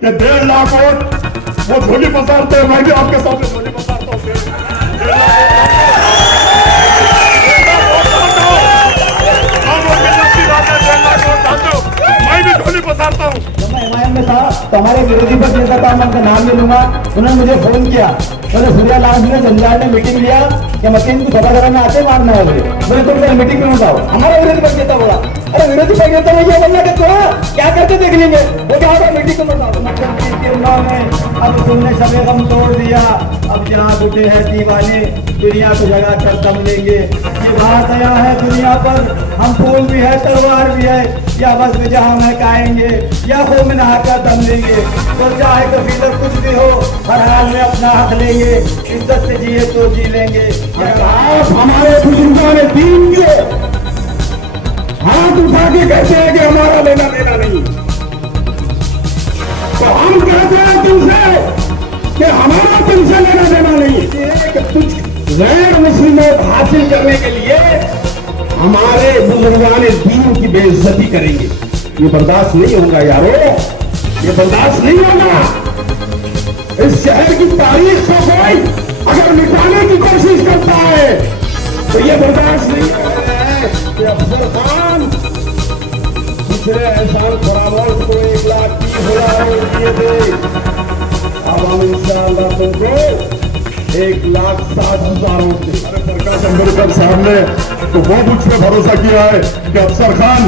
कि 1.5 लाख वोट वो झोली पसारते हैं, मैं भी आपके सामने झोली पसारता हूँ। 1.5 लाख मैं भी झोली पसारता हूँ। जब मैं एमआईएम में था तो हमारे विरोधी पक्ष नेता था, मैं उनका नाम नहीं लूंगा, उन्होंने मुझे फोन किया, बोले सूर्या लाल ने जंजाल ने मीटिंग लिया कि मशीन को सभा में आते मारना है। बोले तुम कल मीटिंग में बताओ। हमारा विरोधी पक्ष नेता बोला, अरे विरोधी पक्ष नेता में ये बनना कि थोड़ा क्या करते देख लेंगे, वो क्या होगा मीटिंग में बताओ। अब तुमने शबे गम तोड़ दिया, अब जहाँ बुढ़े हैं दीवाने दुनिया को जगा कर दम लेंगे। ये बात आया है दुनिया पर, हम फूल भी है तलवार भी है, या बस में जहाँ महकाएंगे या हो में नहाकर दम लेंगे। तो चाहे कभी तक कुछ भी हो, हर हाल में अपना हक लेंगे, इज्जत से जिए तो जी लेंगे। आप हमारे बुजुर्गों ने दीन के हाथ उठा के कहते हैं कि हमारा लेना देना नहीं, तो हम कहते हैं तुमसे कि हमारा तुमसे लेना देना नहीं। कि कुछ गैर मुस्लिम हासिल करने के लिए हमारे बुजुर्गान दीन की बेइज्जती करेंगे, ये बर्दाश्त नहीं होगा यारो, ये बर्दाश्त नहीं होगा। इस शहर की तारीख को कोई अगर मिटाने की कोशिश करता है तो ये बर्दाश्त नहीं है कि अफसर खान दूसरे एहसान फरामोश को 1,30,000 दिए थे। अब हम इंशाअल्लाह तुमको 1,60,000 दे। अरे प्रकाश अंबेडकर साहब ने तो वो मुझ पे भरोसा किया है कि अफसर खान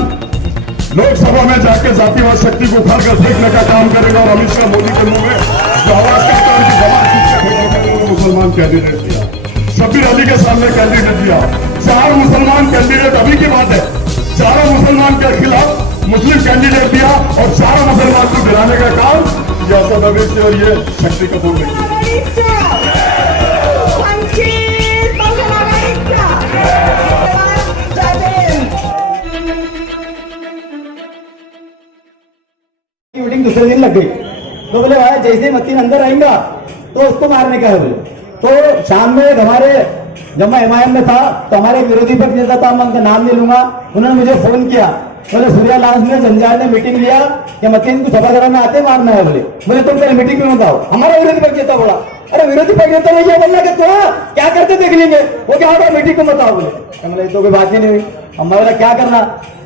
लोकसभा में जाके जातिवाद शक्ति को उखाड़ कर फेंकने का काम करेगा, और अमित शाह मोदी के मुंह में जो आवाज करता है उनकी जबान खींच के फेंकेगा। मुसलमान कैंडिडेट दिया, शब्बीर अली के सामने कैंडिडेट दिया, 4 मुसलमान कैंडिडेट, अभी की बात है, 4 मुसलमान के खिलाफ मुस्लिम कैंडिडेट दिया और 4 मुसलमान को गिराने का काम ये असद अमीर से और ये शक्ति कपूर ने किया। मीटिंग दूसरे दिन लग गई, तो बोले भाई जैसे मतीन अंदर आएगा तो उसको मारने का है बोले। तो शाम में हमारे, जब मैं एमआईएम में था तो हमारे विरोधी पक्ष नेता था, मैं उनका नाम नहीं लूंगा, उन्होंने मुझे फोन किया, बोले सूर्या लाल ने जंजाल ने मीटिंग लिया कि मतीन को सभा में आते मारना है। बोले तुम कल मीटिंग में बताओ। हमारा विरोधी पक्ष नेता बोला, अरे विरोधी पक्ष नेता में ये बनना कि थोड़ा क्या करते देख लेंगे, वो क्या होगा मीटिंग में बताओ। बोले तो कोई बात ही नहीं हुई। हमारा बोला क्या करना,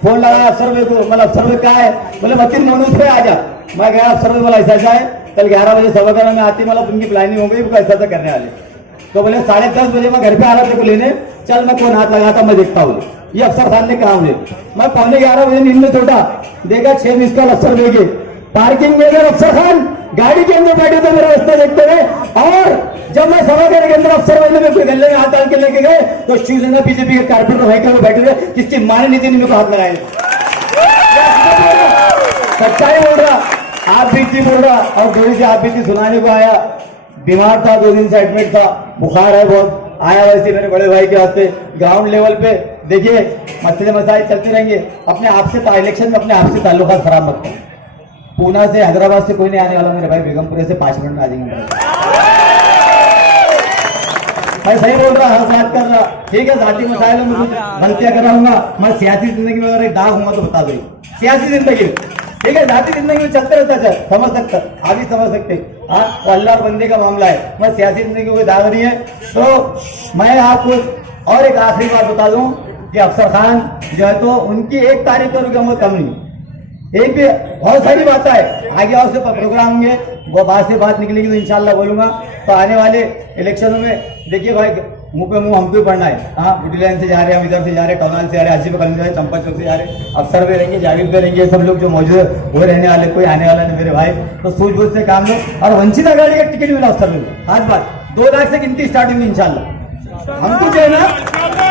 फोन लगाया अफसर को, मतलब अफसर क्या है, बोले मतीन मोनूस पे आ जा। मैं गया अफसर बोला ऐसा है, कल 11 बजे सभा में आती, मतलब उनकी प्लानिंग हो गई, वो ऐसा करने वाले। तो बोले 10:30 बजे मैं घर पे आ रहा था को लेने, चल मैं कौन हाथ लगाता मैं देखता हूँ। ये अफसर खान ने कहा मुझे, मैं 11:15 बजे नींद में छोटा, देखा 6 मिस कॉल अफसर देखे, पार्किंग में अफसर खान गाड़ी के अंदर बैठे थे मेरा रास्ता देखते हुए। और जब मैं सभा घर के अंदर अफसर वाले में कोई गले में हाथ डाल के लेके गए तो शिवसेना बीजेपी के कारपेटर भाई के बैठे थे, किसकी माने नीति ने हाथ लगाए। सच्चाई बोल रहा, आप भी थी बोल रहा, और थोड़ी सी आप भी थी सुनाने को आया। बीमार था, 2 दिन से एडमिट था, बुखार है बहुत, आया वैसे मेरे बड़े भाई के वास्ते। ग्राउंड लेवल पे देखिए मसले मसाइल चलते रहेंगे, अपने आप से इलेक्शन में अपने आप से ताल्लुकात खराब मत करो। पूना से हैदराबाद से कोई नहीं आने वाला मेरे भाई, बेगमपुरे से 5 मिनट में आ जाएंगे। मैं सही बोल रहा, हर बात कर रहा, ठीक है। जाति मसाइलों में कुछ गलतियां कर रहा हूँ, मैं सियासी जिंदगी में अगर एक दाग हूँ तो बता दो, सियासी जिंदगी ठीक है, जाति जिंदगी में चलते रहता है, समझ सकता, आप भी समझ सकते। हाँ, तो अल्लाह और बंदे का मामला है, मैं सियासी जिंदगी में कोई दाग नहीं है। तो मैं आपको और एक आखिरी बात बता दूं कि अफसर खान जो है तो उनकी 1 तारीख को उनकी कम नहीं, एक भी बहुत सारी बातें है, आगे और से प्रोग्राम होंगे, वो बात से बात निकलेगी तो इंशाल्लाह बोलूंगा। तो आने वाले इलेक्शनों में देखिए भाई, मुंह पे मुंह हमको ही पढ़ना है। हाँ, बुटी लाइन से जा रहे हैं, हम इधर से जा रहे हैं, टॉनल से जा रहे हैं, हसीब कॉलोनी से चंपा चौक से जा रहे हैं, अफसर भी रहेंगे, जावेद भी रहेंगे, सब लोग जो मौजूद है वो रहने वाले, कोई आने वाला नहीं मेरे भाई। तो सूझबूझ से काम लो, और वंचित अघाड़ी का टिकट मिला अफसर में, खास बात 2 लाख से गिनती स्टार्ट होगी इंशाल्लाह। हमको जो है ना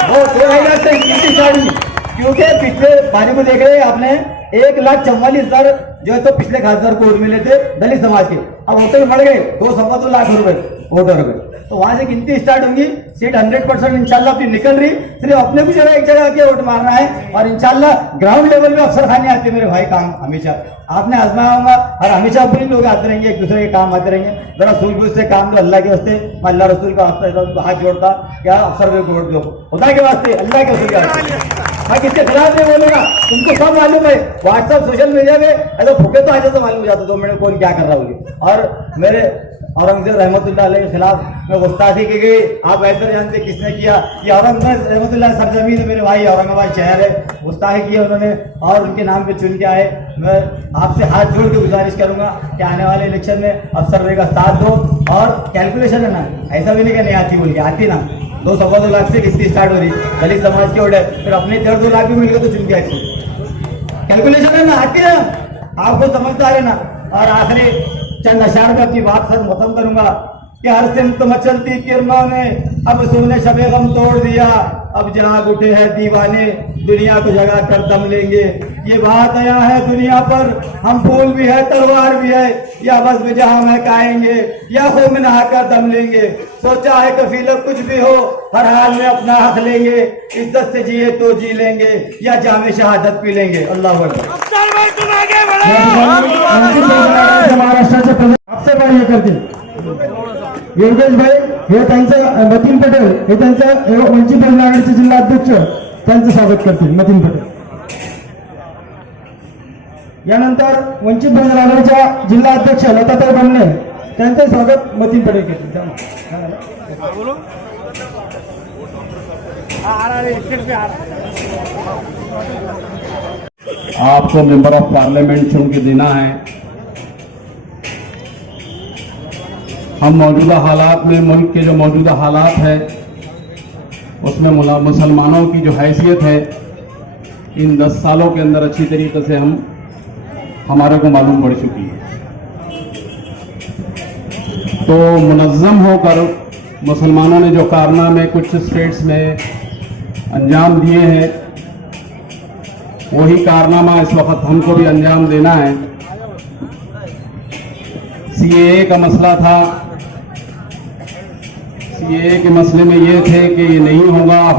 वो 2-2.5 लाख से गिनती स्टार्ट होगी, क्योंकि पिछले बारी को देख रहे हैं आपने 1,44,000 जो है तो पिछले खासदार को वोट मिले थे दलित समाज के, अब वोटर भी बढ़ गए 2.25 लाख रुपए वोटर हो गए। तो वहां से गिनती स्टार्ट होंगी, सीट 100% इंशाल्लाह अपनी निकल रही, सिर्फ अपने भी जगह एक जगह आके वोट मारना है, और इंशाल्लाह ग्राउंड लेवल में अफसर खाने आते मेरे भाई काम हमेशा आपने आजमाया होगा, और हमेशा अपने लोग आते रहेंगे, एक दूसरे के काम आते रहेंगे। जरा सूझबूझ से काम लो अल्लाह के वास्ते, मैं अल्लाह रसूल का हाथ जोड़ता, क्या अफसर को वोट दो खुदा के वास्ते, अल्लाह के वसूल के वास्ते। मैं किसके खिलाफ नहीं बोलूंगा, तुमको सब मालूम है। व्हाट्सएप सोशल मीडिया में ऐसा फुके तो आज तो मालूम हो जाता 2 मिनट कौन क्या कर रहा होगी। और मेरे औरंगजेब रहमतुल्लाह अलैह के खिलाफ में गुस्ताखी की गई, आप बेहतर जानते किसने किया। ये औरंगजेब रहमतुल्लाह सरजमीन है, मेरे भाई औरंगाबाद शहर है, गुस्ताखी की उन्होंने और उनके नाम पे चुन के आए। मैं आपसे हाथ जोड़ के गुजारिश करूंगा कि आने वाले इलेक्शन में अफसर भाई का साथ दो। और कैलकुलेशन है ना, ऐसा भी नहीं कि नहीं आती बोल के, आती ना। 2-2 लाख से किसकी स्टार्ट हो रही, दलित समाज की ओर है, फिर अपने 1.5-2 लाख भी मिल गए तो चुन के आई। कैलकुलेशन है ना, आती है ना, आपको समझदार है ना। और आखिरी चंद अशार में अपनी बात खत्म करूंगा कि हर सिमत मचलती किरणों ने अब सोने शबे गम तोड़ दिया, अब जाग उठे हैं दीवाने, दुनिया को जगा कर दम लेंगे। ये बात आया है दुनिया पर, हम फूल भी है तलवार भी है, या बस में जहां महकाएंगे या हो में नहा कर दम लेंगे। सोचा है कफीला कुछ भी हो, हर हाल में अपना हक लेंगे, इज्जत से जिए तो जी लेंगे या जामे शहादत पी लेंगे। अल्लाह अकबर। महाराष्ट्राचे प्रधान आपसे पण हे करतील योगेश भाई, हे त्यांचं मतीन पटेल, हे त्यांचं वंचित बहुजन आघाडीचे जिल्हा अध्यक्ष, त्यांचं स्वागत करतील मतीन पटेल। यानंतर वंचित बहुजन आघाडीच्या जिल्हा अध्यक्ष लताताई बनणे, त्यांचे स्वागत मतीन पटेल करतील। आपको मेंबर ऑफ पार्लियामेंट चुन के देना है। हम मौजूदा हालात में, मुल्क के जो मौजूदा हालात है उसमें मुसलमानों की जो हैसियत है इन 10 सालों के अंदर अच्छी तरीके से हमारे को मालूम पड़ चुकी है। तो मुनज़्ज़म होकर मुसलमानों ने जो कारनामे कुछ स्टेट्स में अंजाम दिए हैं, वही कारनामा इस वक्त हमको भी अंजाम देना है। सीएए का मसला था, सीएए के मसले में ये थे कि ये नहीं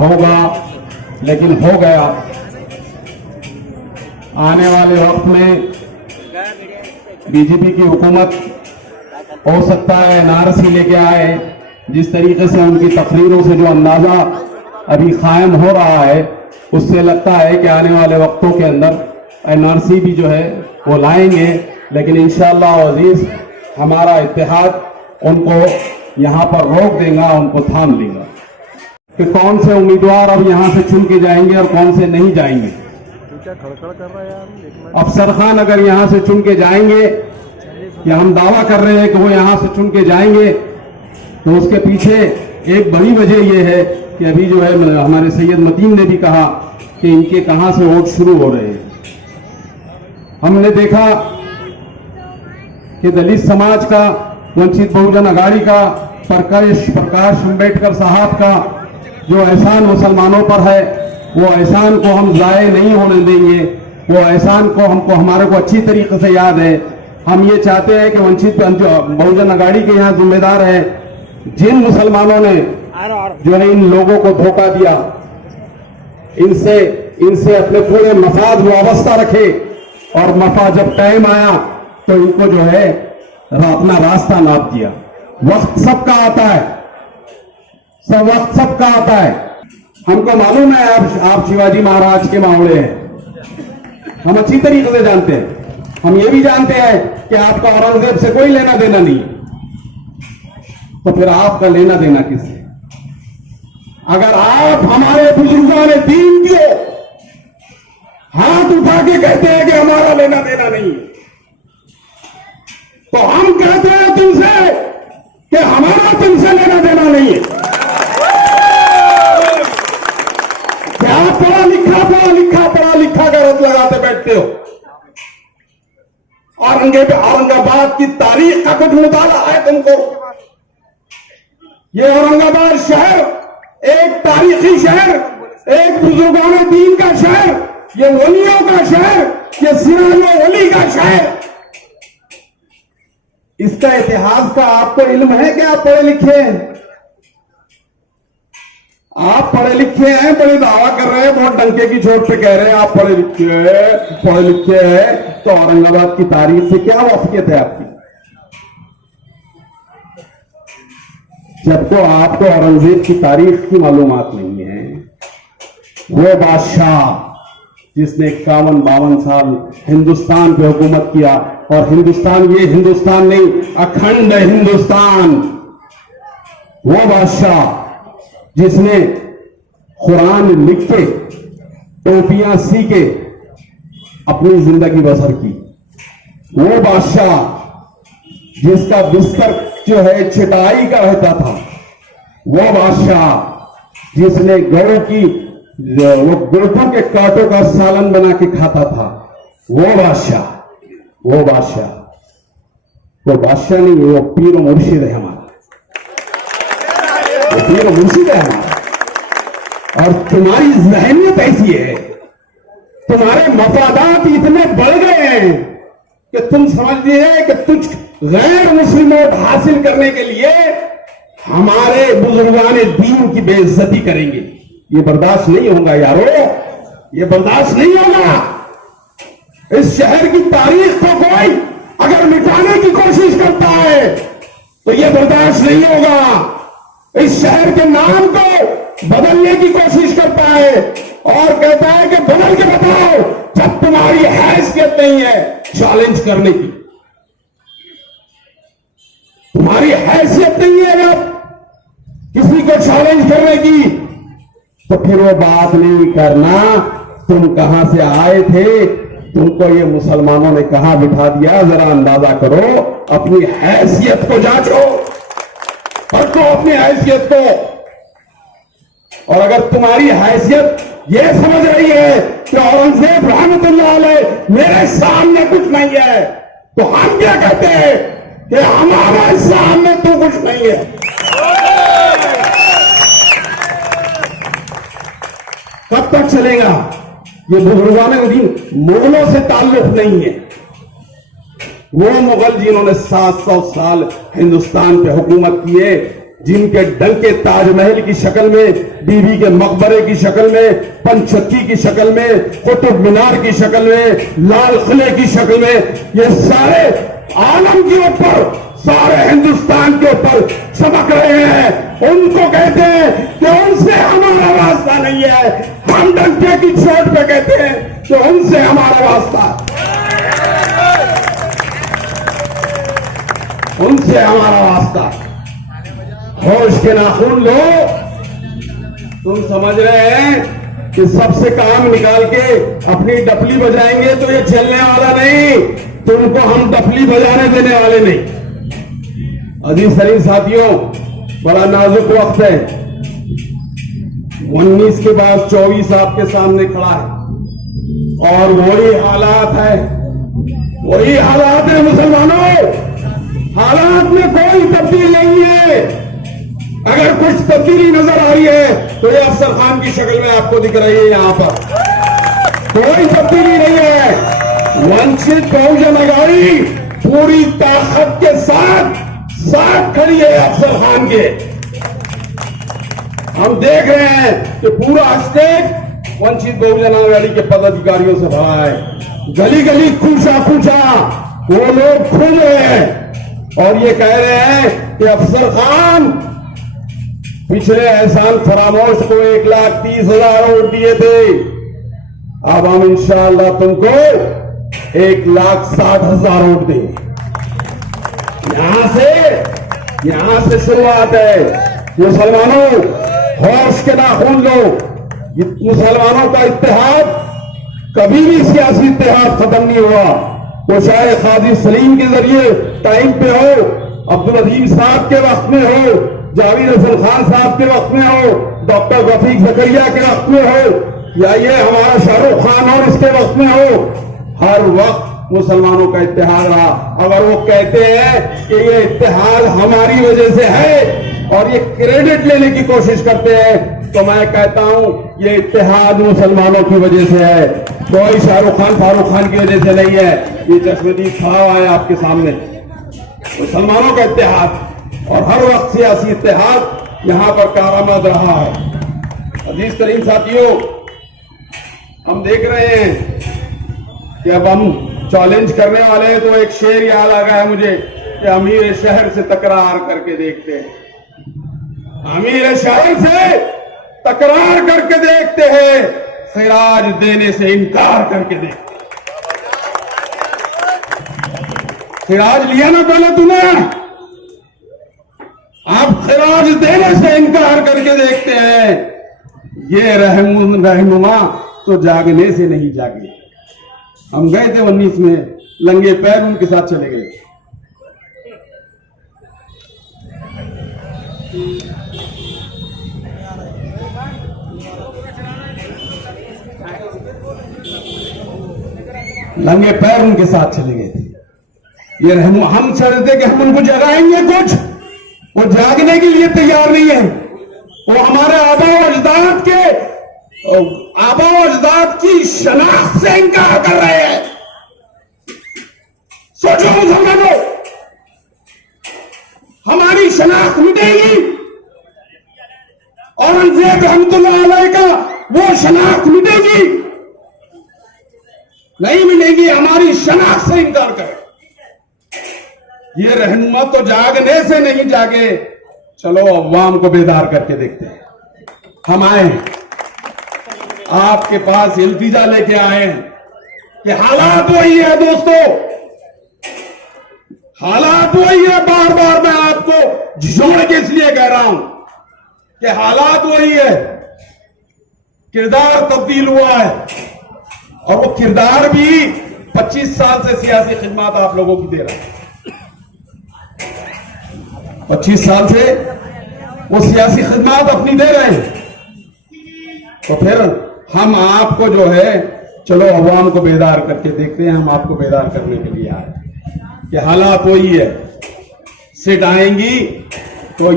होगा, लेकिन हो गया। आने वाले वक्त में बीजेपी की हुकूमत हो सकता है एनआरसी लेके आए। जिस तरीके से उनकी तकरीरों से जो अंदाजा अभी कायम हो रहा है, उससे लगता है कि आने वाले वक्तों के अंदर एनआरसी भी जो है वो लाएंगे। लेकिन इंशाअल्लाह अजीज हमारा इत्तेहाद उनको यहाँ पर रोक देगा, उनको थाम लेगा कि कौन से उम्मीदवार अब यहाँ से चुन के जाएंगे और कौन से नहीं जाएंगे। अफसर खान अगर यहाँ से चुन के जाएंगे, या हम दावा कर रहे हैं कि वो यहाँ से चुन के जाएंगे, तो उसके पीछे एक बड़ी वजह यह है कि अभी जो है हमारे सैयद मतीन ने भी कहा कि इनके कहां से वोट शुरू हो रहे हैं। हमने देखा कि दलित समाज का, वंचित बहुजन आघाड़ी का, प्रकाश अंबेडकर साहब का जो एहसान मुसलमानों पर है, वो एहसान को हम जाये नहीं होने देंगे। वो एहसान को हमको, हमारे को अच्छी तरीके से याद है। हम ये चाहते हैं कि वंचित बहुजन आघाड़ी के यहाँ जिम्मेदार है जिन मुसलमानों ने जो है इन लोगों को धोखा दिया, इनसे अपने पूरे मफाद वाबस्ता रखे, और मफा जब टाइम आया तो इनको जो है अपना रास्ता नाप दिया। वक्त सबका आता है, सब वक्त सबका आता है। हमको मालूम है आप शिवाजी महाराज के मावड़े हैं, हम अच्छी तरीके से जानते हैं। हम ये भी जानते हैं कि आपका औरंगजेब से कोई लेना देना नहीं, तो फिर आपका लेना देना किससे? अगर आप हमारे बुजुर्गों ने दीन के हाथ उठा के कहते हैं कि हमारा लेना देना नहीं, तो हम कहते हैं तुमसे कि हमारा तुमसे लेना देना नहीं है। कि आप पढ़ा लिखा का रट लगाते बैठते हो। औरंगाबाद की तारीख का कुछ मुताला है तुमको? ये औरंगाबाद शहर एक तारीखी शहर, एक बुजुर्गों दीन का शहर, ये वलियों का शहर, ये सिराजो वली का शहर। इसका इतिहास का आपको इल्म है कि आप पढ़े लिखे हैं? आप पढ़े लिखे हैं, बड़े दावा कर रहे हैं, बहुत डंके की चोट पे कह रहे हैं आप पढ़े लिखे हैं। तो औरंगाबाद की तारीख से क्या वाकियत है आपकी? जब तो आपको औरंगजेब की तारीख की मालूमात नहीं है, वो बादशाह जिसने 51-52 साल हिंदुस्तान पे हुकूमत किया, और हिंदुस्तान ये हिंदुस्तान नहीं, अखंड हिंदुस्तान। वो बादशाह जिसने कुरान लिख के, टोपियां सी के अपनी जिंदगी बसर की। वो बादशाह जिसका बिस्तर जो है चटाई का रहता था। वो बादशाह जिसने गौ की गोटों के कांटों का सालन बना के खाता था। वो बादशाह नहीं, वो पीर मुर्शिद है हमारा, वो पीर मुर्शिद है हमारा। और तुम्हारी जहनियत ऐसी है, तुम्हारे मफादात इतने बढ़ गए हैं कि तुम समझते हैं कि तुझ गैर मुस्लिम वोट हासिल करने के लिए हमारे बुजुर्गान दीन की बेइज्जती करेंगे। ये बर्दाश्त नहीं होगा यारो, ये बर्दाश्त नहीं होगा। इस शहर की तारीख को कोई अगर मिटाने की कोशिश करता है तो ये बर्दाश्त नहीं होगा। इस शहर के नाम को बदलने की कोशिश करता है और कहता है कि बदल के बताओ, जब तुम्हारी हैसियत नहीं है चैलेंज करने की, तुम्हारी हैसियत नहीं है जब किसी को चैलेंज करने की, तो फिर वो बात नहीं करना। तुम कहां से आए थे, तुमको ये मुसलमानों ने कहां बिठा दिया, जरा अंदाजा करो, अपनी हैसियत को जांचो, परखो अपनी हैसियत को। और अगर तुम्हारी हैसियत ये समझ रही है कि औरंगजेब रहमतुल्लाह अलैह मेरे सामने कुछ नहीं है, तो हम क्या कहते हैं कि हमारे सामने तो कुछ नहीं है। कब तक चलेगा ये बुजुर्गाने दीन? मुगलों से ताल्लुक नहीं है। वो मुगल जिन्होंने 700 साल हिंदुस्तान पे हुकूमत किए, जिनके डंके ताजमहल की शक्ल में, बीबी के मकबरे की शक्ल में, पंचक्की की शक्ल में, कुतुब मीनार की शक्ल में, लाल किले की शक्ल में, ये सारे आलम के ऊपर, सारे हिंदुस्तान के ऊपर चमक रहे हैं। उनको कहते हैं कि उनसे हमारा वास्ता नहीं है। हम डंके की चोट पे कहते हैं कि उनसे हमारा वास्ता, उनसे हमारा वास्ता। होश के नाखून लो। तुम समझ रहे हैं कि सबसे काम निकाल के अपनी डफली बजाएंगे तो ये चलने वाला नहीं। तुमको हम डफली बजाने देने वाले नहीं। अजीज तरीन साथियों, बड़ा नाजुक वक्त है। 19 के बाद 24 आपके सामने खड़ा है और वही हालात है, वही हालात है मुसलमानों। हालात में कोई तब्दीली नहीं है। अगर कुछ तब्दीली नजर आ रही है तो ये अफसर खान की शक्ल में आपको दिख रही है। यहां पर कोई तब्दीली नहीं है। वंचित बहुजन अघाड़ी पूरी ताकत के साथ खड़ी है अफसर खान के। हम देख रहे हैं कि पूरा स्टेट वंचित बहुजन अघाड़ी के पदाधिकारियों से भरा है। गली गली कूचा वो लोग खुद हैं और ये कह रहे हैं कि अफसर खान पिछले एहसान फरामोश को 1,30,000 वोट दिए थे, अब हम इंशाअल्लाह तुमको 1,60,000 वोट देंगे। यहां से शुरुआत है। मुसलमानों, होश के नाखून लो। मुसलमानों का इत्तेहाद कभी भी सियासी इत्तेहाद खत्म नहीं हुआ। वो चाहे काजी सलीम के जरिए टाइम पे हो, अब्दुल अजीम साहब के वक्त में हो, जावेद हसन खान साहब के वक्त में हो, डॉक्टर रफीक जकरिया के वक्त में हो, या ये हमारा शाहरुख खान और इसके वक्त में हो, हर वक्त मुसलमानों का इत्तेहाद रहा। अगर वो कहते हैं कि ये इत्तेहाद हमारी वजह से है और ये क्रेडिट लेने की कोशिश करते हैं, तो मैं कहता हूं ये इत्तेहाद मुसलमानों की वजह से है, कोई शाहरुख खान फारूक खान की वजह से नहीं है। ये चश्मदीद खड़ा है आपके सामने, मुसलमानों का इत्तेहाद, और हर वक्त सियासी इत्तेहाद यहां पर कारआमद रहा है। अजीज तरीन साथियों, हम देख रहे हैं कि अब हम चैलेंज करने वाले हैं, तो एक शेर याद आ गया है मुझे कि अमीर शहर से तकरार करके देखते हैं। अमीर शहर से तकरार करके देखते हैं, खिराज देने से इनकार करके देखते। खिराज लिया ना पहले तुमने, आप खिराज देने से इनकार करके देखते हैं। ये रहनुमा तो जागने से नहीं जागे। हम गए थे 19 में, लंगे पैर उनके साथ चले गए। लंगे पैर उनके साथ चले गए थे। ये रहनुमा, हम चाहते कि हम उनको जगाएंगे कुछ, वो जागने के लिए तैयार नहीं है। वो हमारे आबा अजदाद की शनाख्त से इनकार कर रहे हैं। सोचो मुसलमानों, हमारी शनाख्त मिटेगी, औरंगजेब रहमतुल्लाह अलैह का वो शनाख्त मिटेगी? नहीं मिलेगी। हमारी शनाख्त से इनकार करें। ये रहनुमा तो जागने से नहीं जागे। चलो अवाम को बेदार करके देखते हैं। हम आए, आपके पास इल्तिजा लेके आए हैं कि हालात वही है दोस्तों, हालात वही है। बार बार मैं आपको झिझोड़ के इसलिए कह रहा हूं कि हालात वही है, किरदार तब्दील हुआ है। और वो किरदार भी 25 साल से सियासी खिदमत आप लोगों की दे रहा है। 25 साल से वो सियासी खिदमत अपनी दे रहे हैं। तो फिर हम आपको जो है, चलो अवाम को बेदार करके देखते हैं। हम आपको बेदार करने के लिए आए कि हालात वही है। सीट आएंगी तो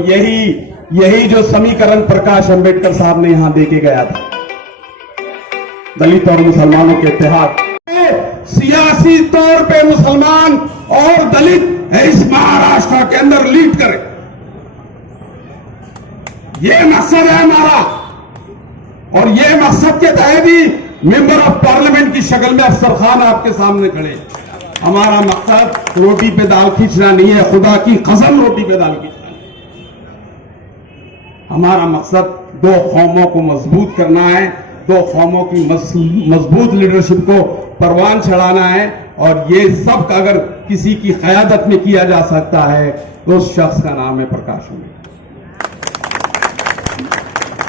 यही जो समीकरण प्रकाश अंबेडकर साहब ने यहां देके गया था, दलित और मुसलमानों के इत्तेहाद। सियासी तौर पे मुसलमान और दलित इस महाराष्ट्र के अंदर लीड करें, ये मकसद है हमारा। और ये मकसद के तहत ही मेंबर ऑफ पार्लियामेंट की शक्ल में अफसर खान आपके सामने खड़े। हमारा मकसद रोटी पे दाल खींचना नहीं है, खुदा की कसम रोटी पे दाल खींचना नहीं। हमारा मकसद दो कौमों को मजबूत करना है, दो कौमों की मजबूत लीडरशिप को परवान चढ़ाना है। और ये सब अगर किसी की क़यादत में किया जा सकता है तो उस शख्स का नाम है प्रकाश अंबेडकर।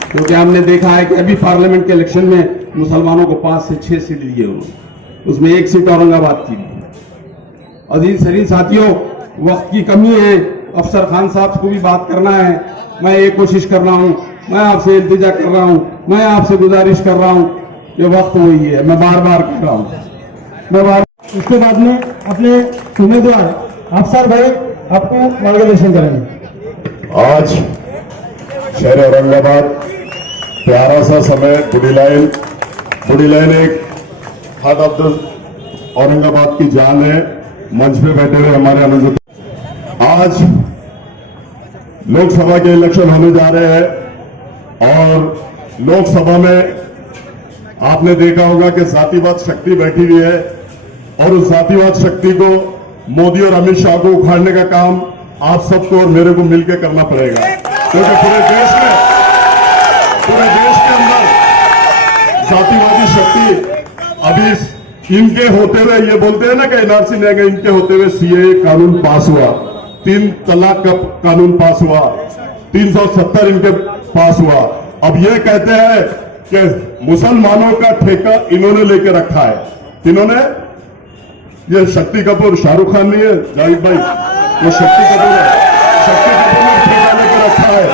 क्योंकि हमने देखा है कि अभी पार्लियामेंट के इलेक्शन में मुसलमानों को 5 से 6 सीट दिए उन्होंने, उसमें 1 सीट औरंगाबाद की। अजीज सरीन साथियों, वक्त की कमी है, अफसर खान साहब को भी बात करना है। मैं ये कोशिश कर रहा हूं, मैं आपसे इल्तिजा कर रहा हूं, मैं आपसे गुजारिश कर रहा हूं, ये वक्त वही है। मैं बार बार कह रहा हूं। इसके बाद में अपने उम्मीदवार अफसर भाई आपको मार्गदर्शन करेंगे। आज शहर औरंगाबाद प्यारा सा समय, बुढ़ी लाइन एक हार्ट ऑफ द औरंगाबाद की जान है। मंच पे बैठे हुए हमारे आनंद, आज लोकसभा के इलेक्शन होने जा रहे हैं और लोकसभा में आपने देखा होगा कि जातिवाद शक्ति बैठी हुई है और उस जातिवाद शक्ति को मोदी और अमित शाह को उखाड़ने का काम आप सबको और मेरे को मिलकर करना पड़ेगा। क्योंकि पूरे देश के अंदर जातिवादी शक्ति अभी इनके होते हुए, ये बोलते हैं ना कि एनआरसी नहीं गए, इनके होते हुए सीए कानून पास हुआ, 3 तलाक का कानून पास हुआ, 370 इनके पास हुआ। अब ये कहते हैं कि मुसलमानों का ठेका इन्होंने लेके रखा है। इन्होंने, ये शक्ति कपूर, शाहरुख खान नहीं है जाहिद भाई, ये शक्ति कपूर है। शक्ति कपूर ने ठेका लेके रखा है।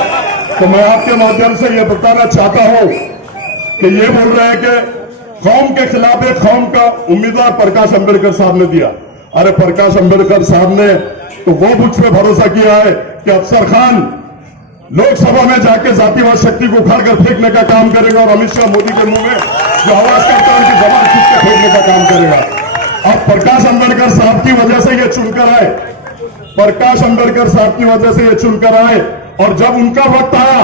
तो मैं आपके माध्यम से ये बताना चाहता हूं कि ये बोल रहे हैं कि कौम के खिलाफ एक कौम का उम्मीदवार प्रकाश अंबेडकर साहब ने दिया। अरे प्रकाश अंबेडकर साहब ने तो वो मुझ पे भरोसा किया है कि अफसर खान लोकसभा में जाके जातिवाद शक्ति को उखाड़ कर फेंकने का काम करेगा और अमित शाह मोदी के मुंह में जो आवाज करता है उनकी जबान खींच के फेंकने का काम करेगा। अब प्रकाश अंबेडकर साहब की वजह से ये चुनकर आए, प्रकाश अंबेडकर साहब की वजह से ये चुनकर आए। और जब उनका वक्त आया,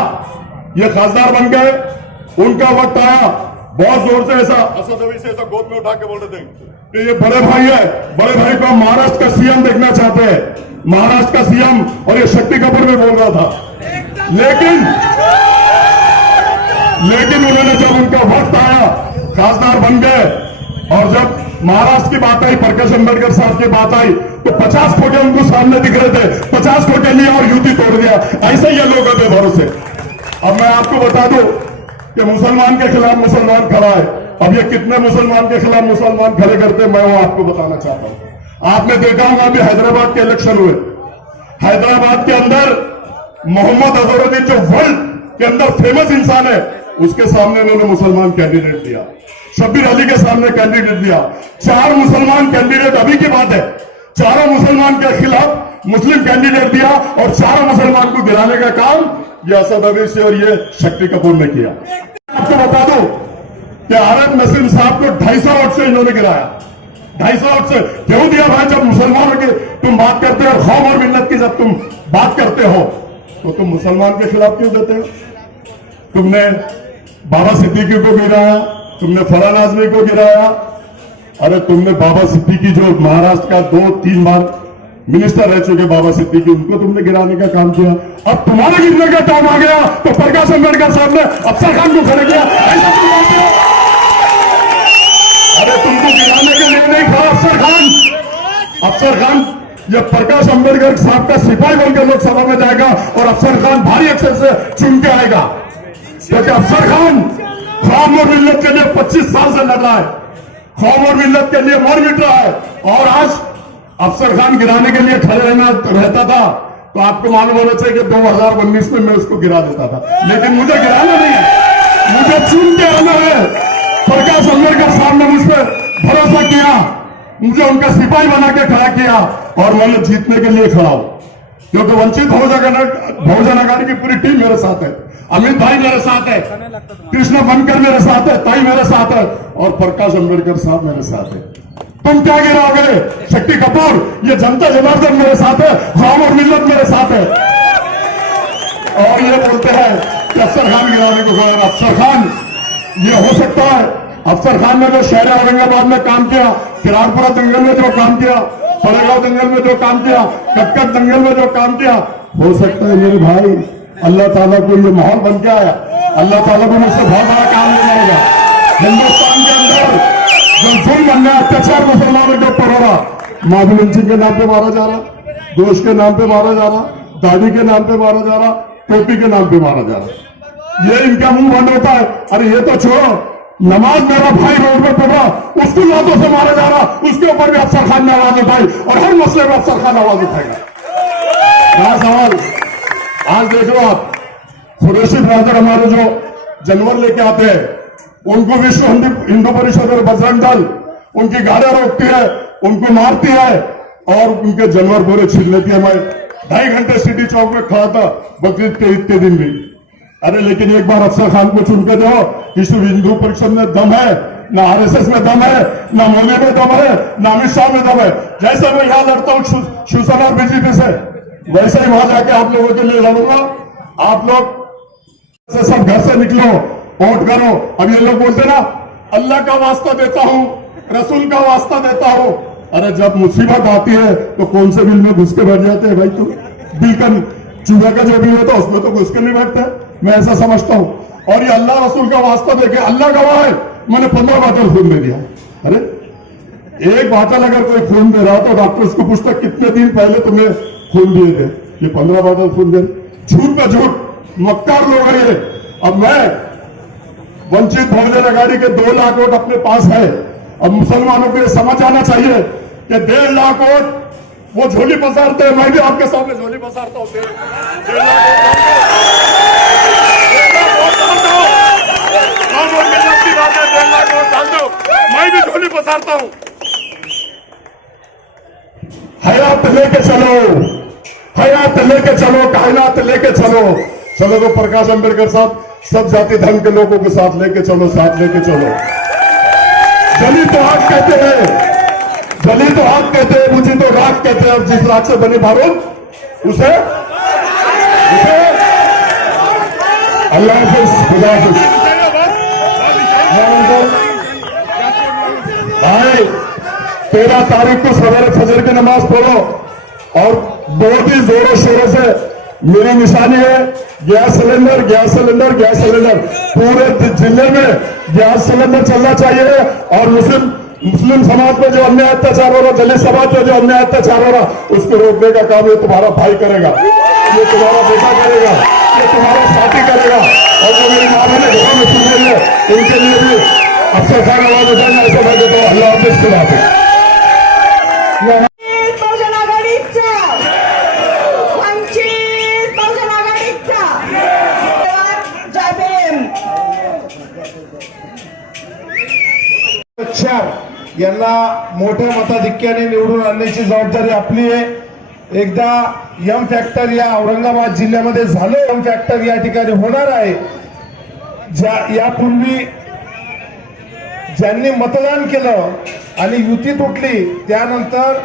ये खासदार बन गए, उनका वक्त आया, बहुत जोर से ऐसा असद अवी से ऐसा गोद में उठा के बोल रहे थे कि ये बड़े भाई है, बड़े भाई को महाराष्ट्र का सीएम देखना चाहते हैं, महाराष्ट्र का सीएम। और ये शक्ति कपूर में बोल रहा था। लेकिन उन्होंने जब उनका वक्त आया, खासदार बन गए, और जब महाराष्ट्र की बात आई, प्रकाश अंबेडकर साहब की बात आई, तो 50 खोटे उनको सामने दिख रहे थे, 50 खोटे लिए और युति तोड़ दिया। ऐसे ही ये लोग होते भरोसे। अब मैं आपको बता दूं कि मुसलमान के खिलाफ मुसलमान खड़ा है। अब ये कितने मुसलमान के खिलाफ मुसलमान खड़े करते मैं वो आपको बताना चाहता हूं। आपने देखा होगा अभी हैदराबाद के इलेक्शन हुए, हैदराबाद के अंदर मोहम्मद अजहरुद्दीन जो वर्ल्ड के अंदर फेमस इंसान है, उसके सामने उन्होंने मुसलमान कैंडिडेट दिया, शब्बीर अली के सामने कैंडिडेट दिया। 4 मुसलमान कैंडिडेट, अभी की बात है, चारों मुसलमान के खिलाफ मुस्लिम कैंडिडेट दिया और चारों मुसलमान को गिराने का काम ये असद अवैसी और ये शक्ति कपूर ने किया। आपको बता दो कि आरएफ नसीम साहब को 250 वोट से इन्होंने गिराया, 250 वोट से। क्यों दिया भाई? जब मुसलमानों की तुम बात करते हो, कौम और मिल्लत की जब तुम बात करते हो, तो तुम मुसलमान के खिलाफ क्यों देते हो? तुमने बाबा सिद्दीकी को गिराया, तुमने फरहान आजमी को गिराया। अरे तुमने बाबा सिद्दीकी जो महाराष्ट्र का 2-3 बार मिनिस्टर रह चुके बाबा सिद्दीकी, उनको तुमने गिराने का काम किया। अब तुम्हारे गिरने का टाइम आ गया तो प्रकाश अंबेडकर साहब ने अफसर खान को खड़े किया। ऐसा तुम मानते हो? अरे तुमको गिराने के लिए नहीं खड़ा अफसर खान। अफसर खान ये प्रकाश अंबेडकर साहब का सिपाही बनकर लोकसभा में जाएगा और अफसर खान भारी अक्षर से चुन के आएगा, क्योंकि अफसर खान कौम और मिल्लत के लिए 25 साल से लड़ रहा है, कौम और मिल्लत के लिए मर मिट रहा है। और आज अफसर खान गिराने के लिए खड़े रहता था तो आपको मालूम होना चाहिए कि 2019 में मैं उसको गिरा देता था, लेकिन मुझे गिराना नहीं है, मुझे चुन के आना है। प्रकाश अंबेडकर साहब ने मुझ पर भरोसा किया, मुझे उनका सिपाही बना के खड़ा किया और मैंने जीतने के लिए खड़ा हूं, क्योंकि वंचित बहुजन अघाड़ी की पूरी टीम मेरे साथ है, अमित भाई मेरे साथ है, कृष्ण बनकर मेरे साथ है, ताई मेरे साथ है और प्रकाश अंबेडकर साहब मेरे साथ है। तुम क्या गिराओगे? शक्ति कपूर, ये जनता जनार्दन मेरे साथ है, कौम और मिल्लत मेरे साथ है। और ये बोलते हैं कि अफसर खान गिराने को खड़ा। अफसर खान, ये हो सकता है अफसर खान ने जो शहर औरंगाबाद में काम किया, किरारपुरा दंगल में जो काम किया, फतेहगांव दंगल में जो काम किया, कटकट दंगल में जो काम किया, हो सकता है मेरे भाई अल्लाह ताला को ये माहौल बन के आया, अल्लाह ताला को मुझसे बहुत बड़ा काम लेना होगा। हिंदुस्तान के अंदर जो जुल्म अन्याय अत्याचार मुसलमानों के ऊपर हो रहा, माधु लिंचिंग के नाम पे मारा जा रहा, दोष के नाम पे मारा जा रहा, दाढ़ी के नाम पे मारा जा रहा, टोपी के नाम पे मारा जा रहा, ये इनका मुंह बंद होता है। अरे ये तो छोड़ो, नमाज मेरा भाई रोड पर पढ़ रहा, उसको लातों से मारा जा रहा, उसके ऊपर भी अफसर खान ने आवाज उठाई और हर मसले में अफसर खान आवाज उठाएगा। क्या सवाल? आज देख लो आप, कुरैशी ब्रदर हमारे जो जानवर लेके आते हैं, उनको विश्व हिंदू परिषद और बजरंग दल उनकी गाड़ियां रोकती है, उनको मारती है और उनके जानवर पूरे छीन लेती है। मैं 2.5 घंटे सिटी चौक में खड़ा था बकरीद के इतने दिन भी। अरे लेकिन एक बार अफसर खान को चुन के दो, विश्व हिंदू परिषद में दम है, ना आरएसएस में दम है, ना मोदी में दम है, ना अमित शाह में दम है। जैसे मैं यहां लड़ता हूं शिवसेना और बीजेपी से, वैसे ही वहां जाके आप लोगों के लिए लड़ूंगा। आप लोग से सब घर से निकलो, वोट करो। अब ये लोग बोलते ना, अल्लाह का वास्ता देता हूं, रसूल का वास्ता देता हूं। अरे जब मुसीबत आती है तो कौन से बिल में घुस के बैठ जाते हैं भाई? तुम बिल का चूल्हा का जो बिल है तो उसमें तो घुस के नहीं बैठते, मैं ऐसा समझता हूं। और ये अल्लाह रसूल का वास्ता देके, अल्लाह गवाह है, मैंने 15 बाटल खून दे दिया। अरे एक बाटल अगर कोई खून दे रहा तो डॉक्टर उसको पूछता कितने दिन पहले तुम्हें खून दिए थे? ये 15 बाटल खून दे। झूठ पर झूठ, मक्कार लोग है ये। अब मैं वंचित बहुजन अघाड़ी के 2 लाख वोट अपने पास है। अब मुसलमानों को ये समझ आना चाहिए कि 1.5 लाख वोट वो झोली पसारते हैं, मैं भी आपके सामने झोली पसारता हूं। 1.5 लाख वोट डाल दो, मैं भी झोली पसारता हूं। हयात लेके चलो, हयात लेके चलो, कायनात लेके चलो। चलो तो प्रकाश अंबेडकर साहब सब जाति धर्म के लोगों के साथ लेके चलो, साथ लेके चलो। जली तो आग कहते हैं, जली तो आग कहते हैं, मुझे तो राख कहते हैं। और जिस राख से बने बारूद उसे अल्लाह हाफिज, खुदा हाफिज। भाई 13 तारीख को सवेरे फजर की नमाज पढ़ो और बहुत ही जोरों शोरों से मेरी निशानी है gas cylinder, gas cylinder, gas cylinder. पूरे जिले में गैस सिलेंडर चलना चाहिए। और मुस्लिम समाज पे जो अन्याय अत्याचार हो रहा, दलित समाज पे जो अन्याय अत्याचार हो रहा, उसको रोकने का काम ये तुम्हारा भाई करेगा, ये तुम्हारा बेटा करेगा, ये तुम्हारा साथी करेगा। और जो मेरी माँ बहने घरों में सुन रही है, उनके लिए भी अफसर खान आवाज उठाना, ऐसे मैं देता हूँ। अल्लाह हाफिज, खुदा हाफिज। बहुजन आघाडीचा वंचित बहुजन आघाडीचा जय भीम. यांना मोठ्या मताधिक्याने निवडून आणण्याची जबाबदारी आपली आहे. एकदा यम फॅक्टर या औरंगाबाद जिल्ह्यामध्ये झालं, यम फॅक्टर या ठिकाणी होणार आहे. यापूर्वी ज्यांनी मतदान केलं आणि युती तुटली त्यानंतर